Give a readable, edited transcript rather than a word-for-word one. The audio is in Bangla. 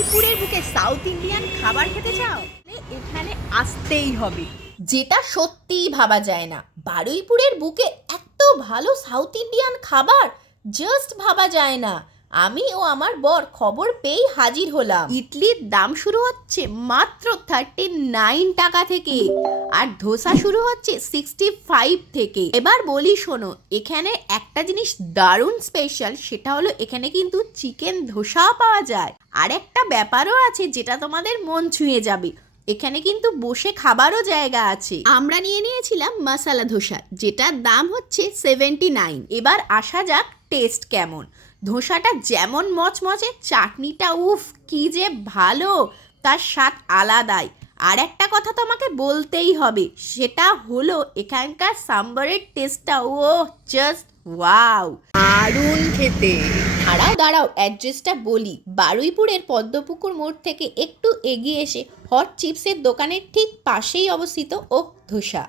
বারুইপুরের বুকে সাউথ ইন্ডিয়ান খাবার খেতে চাও? এখানে আসতেই হবে। যেটা সত্যিই ভাবা যায় না, বারুইপুরের বুকে এত ভালো সাউথ ইন্ডিয়ান খাবার জাস্ট ভাবা যায় না। আমি ও আমার বর খবর পেয়েই হাজির হলাম। ইডলির দাম শুরু হচ্ছে মাত্র 39 টাকা থেকে, আর ধোসা শুরু হচ্ছে 65 থেকে। এবার বলি শোনো, এখানে একটা জিনিস দারুণ স্পেশাল, সেটা হলো এখানে কিন্তু চিকেন ধোসাও পাওয়া যায়। আর একটা ব্যাপারও আছে যেটা তোমাদের মন ছুঁয়ে যাবে, এখানে কিন্তু বসে খাবারও জায়গা আছে। আমরা নিয়ে নিয়েছিলাম মশালা ধোসা, যেটার দাম হচ্ছে 79। এবার আসা যাক টেস্ট কেমন। ধোসাটা যেমন মচমচে, চাটনিটা উফ কি যে ভালো, তার স্বাদ আলাদাই। আর একটা কথা তোমাকে বলতেই হবে, সেটা হলো এখানকার সাম্বারের টেস্টটা ও জাস্ট ওয়াও, দারুণ খেতে। দাঁড়াও দাঁড়াও, অ্যাড্রেসটা বলি। বারুইপুরের পদ্মপুকুর মোড় থেকে একটু এগিয়ে এসে হট চিপসের দোকানের ঠিক পাশেই অবস্থিত ও ধোসা।